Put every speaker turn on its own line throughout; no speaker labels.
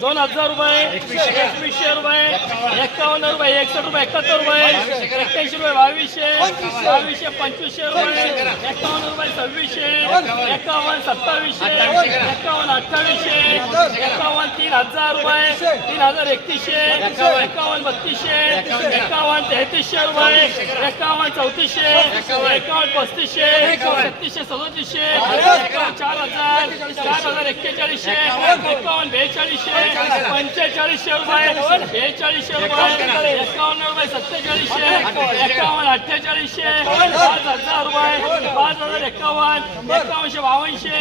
दोन हजार रुपये एकवीसशे रुपये एकावन्न रुपये एकसष्ट रुपये एकाहत्तर रुपये एक्क्याऐंशी रुपये बावीसशे बावीसशे पंचवीसशे रुपये एकावन्न रुपये सव्वीसशे एकावन्न सत्तावीसशे एकावन्न अठ्ठावीसशे एकावन्न तीन हजार रुपये तीन हजार एकतीसशे एकावन्न बत्तीसशे एकावन्न तेहतीसशे रुपये एकावन्न चौतीसशे एकावन्न पस्तीसशे छत्तीसशे सदोतीसशे एकावन्न चार हजार चार हजार एक्केचाळीसशे एकावन्न बेचाळीसशे पंचेचाळीसशे रुपये बेचाळीसशे रुपये एकावन्न रुपये सत्तेचाळीसशे एकावन्न अठ्ठेचाळीसशे पाच हजार रुपये. पाच हजार एकावन्न. एकावनशे बावनशे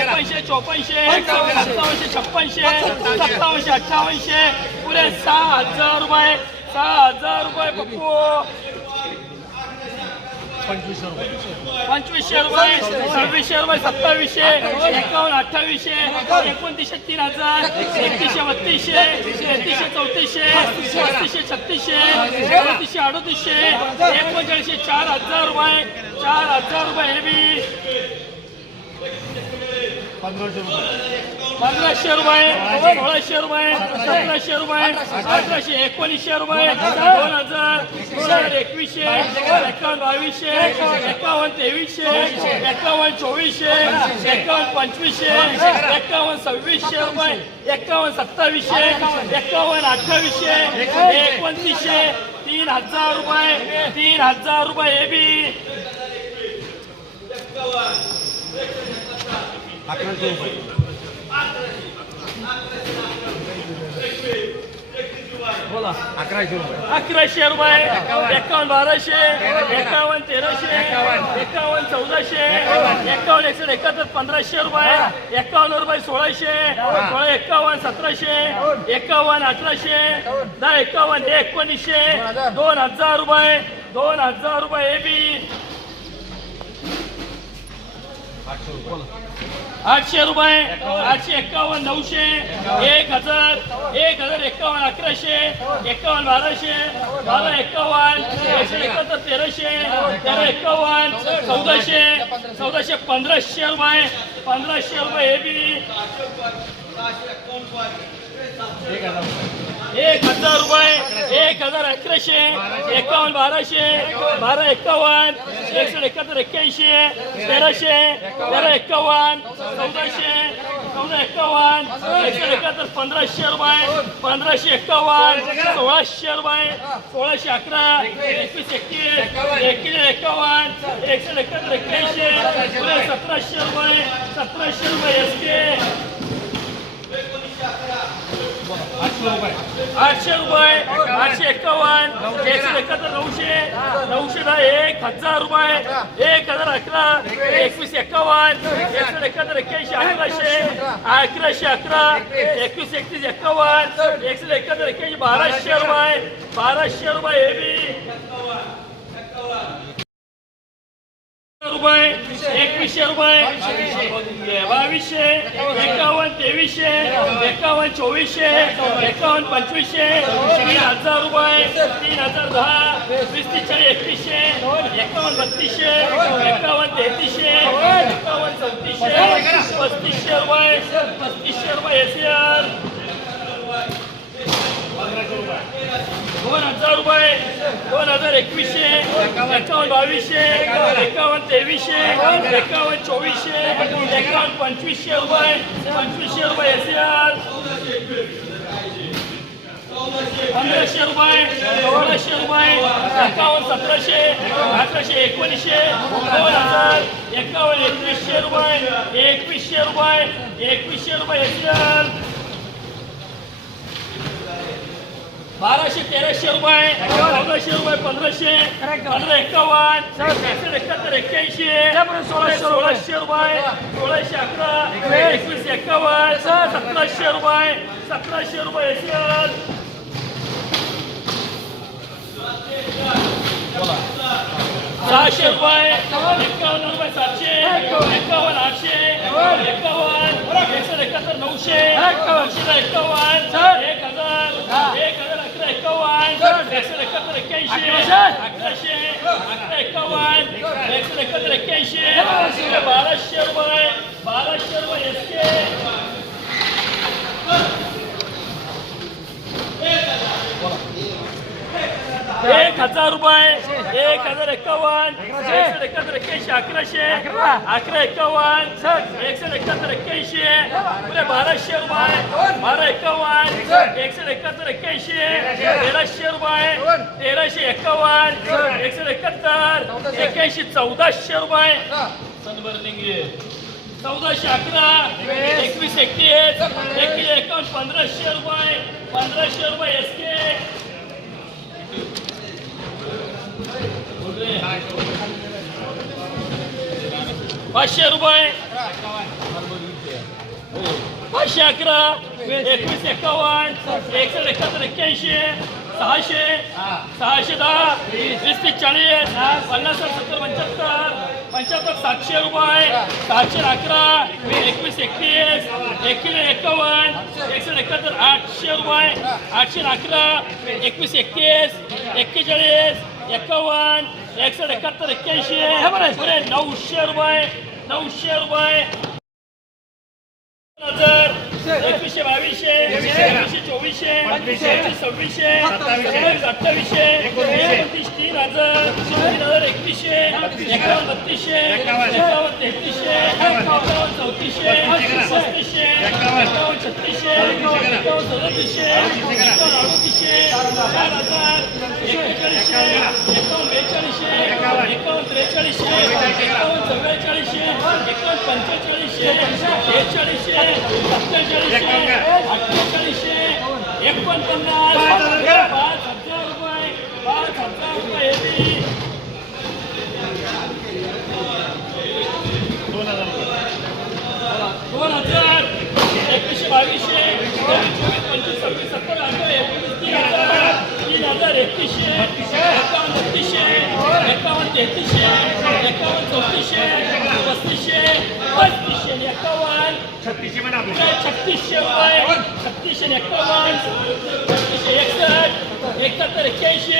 एकोणशे चोपनशे सत्तावनशे छप्पनशे सत्तावनशे अठ्ठावनशे पुरे सहा हजार रुपये. सहा हजार रुपये पप्पू. पंचवीसशे रुपये. सव्वीसशे रुपये सत्तावीसशे एकावन्न अठ्ठावीसशे एकोणतीसशे तीन हजार एकतीसशे बत्तीसशे तेहतीसशे चौतीसशे पस्तीसशे छत्तीसशे चौतीसशे अडतीसशे एकोणचाळीसशे चार हजार रुपये चार हजार रुपये हे बी पंधराशे रुपये. सोळाशे रुपये सतराशे रुपये अठराशे एकोणीसशे रुपये दोन हजार दोन हजार एकवीसशे एकावन्न बावीसशे एकावन्न. तेवीसशे एकावन्न चोवीसशे एकावन्न पंचवीसशे एकावन्न सव्वीसशे रुपये एकावन्न सत्तावीसशे एकावन्न. अठ्ठावीसशे एकोणतीसशे तीन हजार रुपये तीन हजार रुपये हे बी. बोला. अकराशे रुपये. एकावन्न. बाराशे. एकावन्न. तेराशे. एकावन्न. चौदाशे. एकावन्न. एकशे एकाहत्तर पंधराशे रुपये. एकावन्न रुपये सोळाशे. सोळा एकावन्न सतराशे. एकावन्न. अठराशे. दहा एकावन्न एकोणीसशे. दोन हजार. रुपये. दोन हजार रुपये हे बी आठशे रुपये आठशे एक्कावन्न नऊशे एक हजार एक हजार एक्कावन्न अकराशे एक्कावन्न बाराशे बारा एक्कावन्न एकशे एकाहत्तर तेराशे तेरा एक्कावन्न चौदाशे चौदाशे पंधराशे रुपये पंधराशे रुपये हे बी एक हजार रुपये एक हजार अकराशे एकावन्न बाराशे बारा एक्कावन्न एकशे एकाहत्तर एक्क्याऐंशी तेराशे तेरा एक्कावन्न चौदाशे चौदा एक्कावन्न एकशे एकाहत्तर पंधराशे रुपये पंधराशे एक्कावन्न सोळाशे रुपये सोळाशे अकरा एकवीस एकतीस एकवीस एक्कावन्न एकशे एकाहत्तर एक्क्याऐंशी सतराशे रुपये सतराशे रुपये एस के आठशे रुपये आठशे एक्कावन्न एकशे एकाहत्तर नऊशे नऊशे दहा एक हजार रुपये एक हजार अकरा एकवीस एक्कावन्न एकशे एकाहत्तर एक्क्याऐंशी अकराशे अकराशे अकरा एकवीस एकतीस एक्कावन्न एकशे एकाहत्तर एक्क्याऐंशी बाराशे रुपये बाराशे रुपये हे बी रुपये एकवीसशे रुपये बावीसशे एकावन्न तेवीसशे एकावन्न चोवीसशे एकावन्न पंचवीसशे तीन हजार रुपये तीन हजार दहा वीस तीस चाळीस एकवीसशे एकावन्न बत्तीसशे एकावन्न तेहतीसशे एकावन्न चौतीसशे पस्तीसशे रुपये पस्तीसशे रुपये एसीआर दोन हजार रुपये दोन हजार एकवीसशे एकावन्न बावीसशे एकावन्न तेवीसशे एकावन्न चोवीसशे एकावन्न पंचवीसशे रुपये पंचवीसशे रुपये एस पंधराशे रुपये सोळाशे रुपये एकावन्न सतराशे अठराशे एकोणीसशे दोन हजार एकावन्न एकवीसशे रुपये एकवीसशे रुपये एकवीसशे रुपये एस बाराशे तेराशे रुपये चौदाशे रुपये पंधराशे पंधरा एकावन्न एकशे एकाहत्तर एक्क्याऐंशी सोळाशे सोळाशे रुपये. सोळाशे अकरा एकवीस एकावन्न सतराशे रुपये सतराशे रुपये सहाशे रुपये एकावन्न रुपये सातशे एकावन्न आठशे एकावन्न एकशे एकाहत्तर नऊशे नऊशे एकावन्न एक हजार एक हजार एकावन्न एकशे एकाहत्तर एक्क्याऐंशी अकराशे अकरा एकावन्न एकशे एकाहत्तर एक्क्याऐंशी बाराशे रुपये बाराशे रुपये एस के एक हजार रुपये एक हजार एकावन्न एकशे एकाहत्तर एक्क्याऐंशी अकराशे अकरा एकावन्न एकशे एकाहत्तर एक्क्याऐंशी बाराशे रुपये बारा एकावन्न एकशे एकाहत्तर एक्क्याऐंशी. तेराशे रुपये. तेराशे एकावन्न. एकशे एकाहत्तर. एक्क्याऐंशी चौदाशे रुपये. चौदाशे अकरा. एकवीस. एकतीस. एकवीस एकावन्न पंधराशे रुपये. पंधराशे रुपये एस के पाचशे रुपये. पाचशे अकरा. एकवीस एकावन्न एकसष्ट एकाहत्तर एक्क्याऐंशी सहाशे सहाशे दहा वीस ते चाळीस पन्नास सत्तर पंच्याहत्तर पंच्याहत्तर सातशे रुपये सातशे अकरा एकवीस एकतीस एकवीस एकावन्न एकसष्ट एकाहत्तर आठशे रुपये आठशे अकरा एकवीस एकतीस एक्केचाळीस एकावन्न एकसष्ट एकाहत्तर एक्क्याऐंशी पुढे नऊशे रुपये नऊशे रुपये हजार एकवीसशे बावीसशे एकवीसशे चोवीसशे सव्वीसशे सत्तावीस अठ्ठावीसशे एकोणतीस तीन हजार तीन हजार एकवीसशे एकावन्न बत्तीसशे एकावन्न. तेहतीसशे चौतीसशे पस्तीसशे एकावन्न छत्तीसशे एकावन्न सदतीसशे एकावन्न अडतीसशे चार हजार एक्केचाळीसशे एकावन्न बेचाळीसशे एकावन्न त्रेचाळीसशे एकावन्न चव्वेचाळीसशे एकावन्न पंचेचाळीसशे बेचाळीसशे सत्तेचाळीसशे अठ्ठेचाळीसशे एकोणपन्नास पाच हजार रुपये पाच हजार रुपये येतील दोन हजार एकवीसशे बावीसशे तेवीस चोवीस पंचवीस सव्वीस सत्तर अठरा एकोणीस तीन हजार तीन हजार एकतीसशे एकावन्न बत्तीसशे एकावन्न तेहतीसशे एकावन्न चौतीसशे पस्तीसशे पस्तीसशे आणि छत्तीसशे रुपये छत्तीसशे आणि एकावन्न छत्तीसशे एकसष्ट एकाहत्तर एक्क्याऐंशी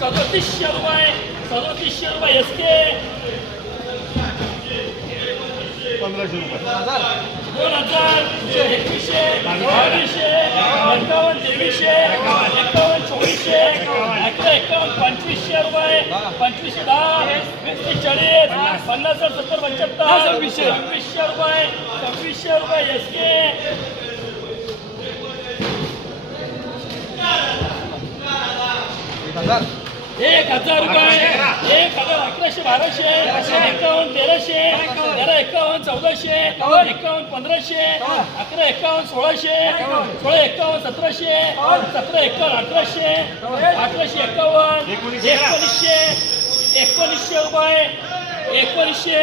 सदतीसशे रुपये सदतीसशे रुपये एस के दोन हजार एकवीसशे बावीसशे एकावन्न तेवीसशे एकावन्न चोवीसशे अकरा एकावन्न पंचवीसशे रुपये पंचवीसशे दहा वीस तीस चाळीस पन्नास सत्तर पंच्याहत्तर सव्वीसशे रुपये. सव्वीसशे रुपये एस के एक हजार रुपये एक हजार अकराशे बाराशे एकावन्न तेराशे तेरा एकावन्न चौदाशे एकावन्न पंधराशे अकरा एकावन्न सोळाशे सोळा एकावन्न सतराशे सतरा एकावन्न अठराशे अठराशे एकावन्न एकोणीसशे एकोणीसशे रुपये एकोणीसशे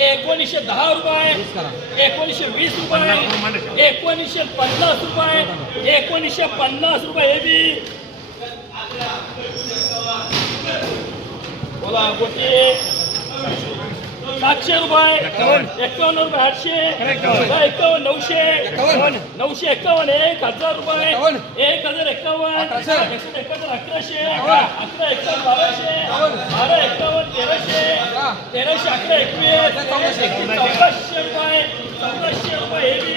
एकोणीसशे दहा रुपये एकोणीसशे वीस रुपये एकोणीसशे पन्नास रुपये एकोणीसशे पन्नास रुपये हे बी. बोला गोटी सातशे रुपये एकावन्न रुपये आठशे एकावन्न. नऊशे नऊशे एकावन्न एक हजार रुपये एक हजार एकावन्न एकाहत्तर अकराशे अकरा. एकावन्न बाराशे बारा एकावन्न तेराशे तेराशे अकरा एकवीस चौदाशे. रुपये चौदाशे रुपये हे बी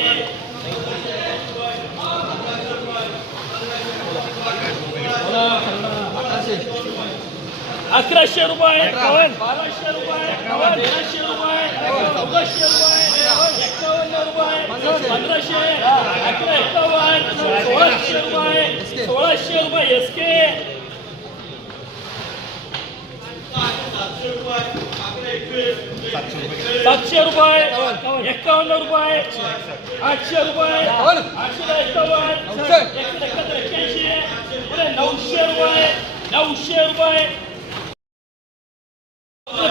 अकराशे रुपये बाराशे रुपये तेराशे रुपये चौदाशे रुपये एकावन्न रुपये पंधराशे अकरा एकावन्न सोळाशे रुपये सोळाशे रुपये एस के. सातशे रुपये एकावन्न. रुपये आठशे रुपये आठशे एकावन्न. एकशे एक्क्याऐंशी. नऊशे रुपये नऊशे रुपये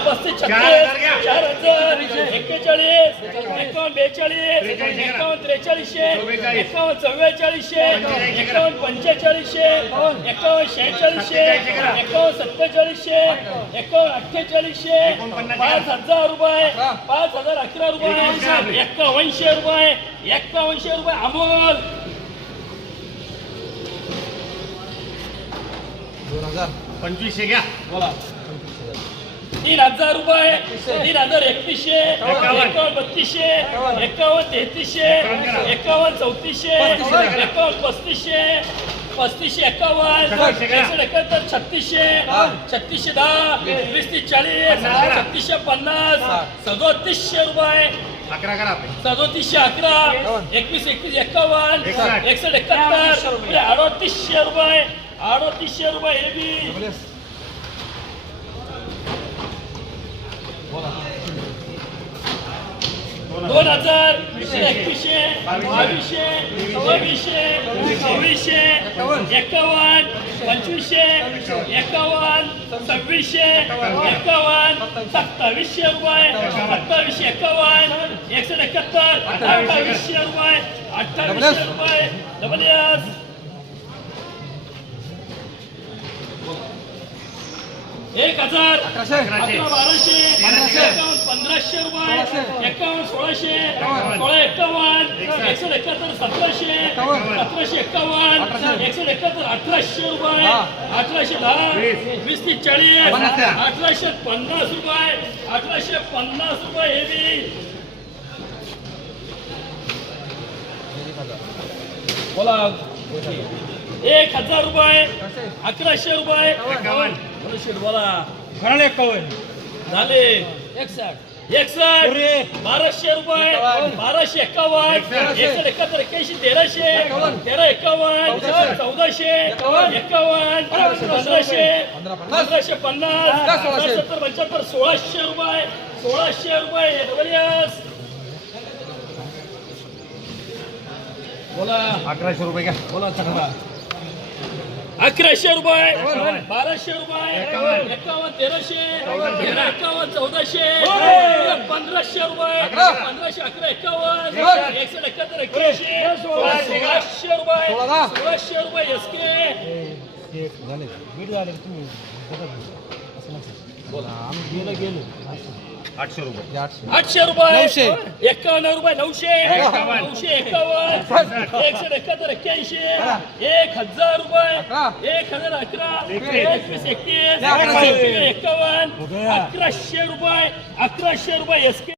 पस्तीस छत्तीस चार हजार एक्केचाळीस एकावन्न बेचाळीस एकावन्न त्रेचाळीसशे एकावन्न चव्वेचाळीसशे एकावन्न पंचेचाळीसशे एकावन्न शेहेचाळीसशे एकावन्न सत्तेचाळीसशे एकावन्न अठ्ठेचाळीसशे पाच हजार रुपये पाच हजार अकरा रुपये एक्कावनशे रुपये एक्कावनशे रुपये अमोल. पंचवीसशे घ्या. बोला. तीन हजार रुपये तीन हजार एकतीसशे एकावन्न. बत्तीसशे एकावन्न. तेहतीसशे एकावन्न चौतीसशे एकावन्न पस्तीसशे पस्तीसशे एकावन्न एकाहत्तर छत्तीसशे छत्तीसशे दहा वीस. तीस चाळीस छत्तीसशे पन्नास सदोतीसशे रुपये. सदोतीसशे अकरा एकवीस एकवीस एकावन्न एकसष्ट. एकाहत्तर अडोतीसशे रुपये अडोतीसशे रुपये हे बी. दोन हजार एकवीसशे बावीसशे चोवीसशे सव्वीसशे एकावन्न पंचवीसशे एकावन्न सव्वीसशे एकावन्न सत्तावीसशे रुपये सत्तावीसशे एकावन्न एकशे एकाहत्तर अठ्ठावीसशे रुपये अठ्ठावीसशे रुपये डबल एस एक हजार बाराशे पंधराशे रुपये एकावन्न सोळाशे सोळा एकावन्न एकशे एकाहत्तर सतराशे सतराशे एकावन्न एकशे एकाहत्तर अठराशे रुपये अठराशे दहा वीस. तीस चाळीस अठराशे पन्नास रुपये अठराशे पन्नास रुपये हे बी. बोला. एक हजार रुपये अकराशे रुपये. दोनशे बोला म्हणाले एकावन्न झाले. एकसष्ट एकसष्ट बाराशे रुपये. बाराशे एकावन्न. एकसष्ट एकाहत्तर एक्क्याऐंशी तेराशे. तेरा एकावन्न. चौदाशे. एकावन्न. पंधराशे. पंधराशे. पन्नास. सत्तर पंच्याहत्तर सोळाशे रुपये. सोळाशे रुपये. डबल. बोला. अकराशे रुपये घ्या. बोला चांगला अकराशे रुपये बाराशे रुपये एकावन्न. तेराशे तेरा एकावन्न चौदाशे पंधराशे रुपये पंधराशे अकरा एकावन्न एकशे एकाहत्तर एक्क्याऐंशी सोळाशे रुपये सोळाशे रुपये एस के आठशे रुपये. आठशे. रुपये. एकावन्न रुपये नऊशे. नऊशे एकावन्न. एकशे एकाहत्तर एक्क्याऐंशी. एक हजार रुपये. एक हजार अकरा. एकवीस. एकतीस. एकावन्न. अकराशे रुपये. अकराशे रुपये एस के.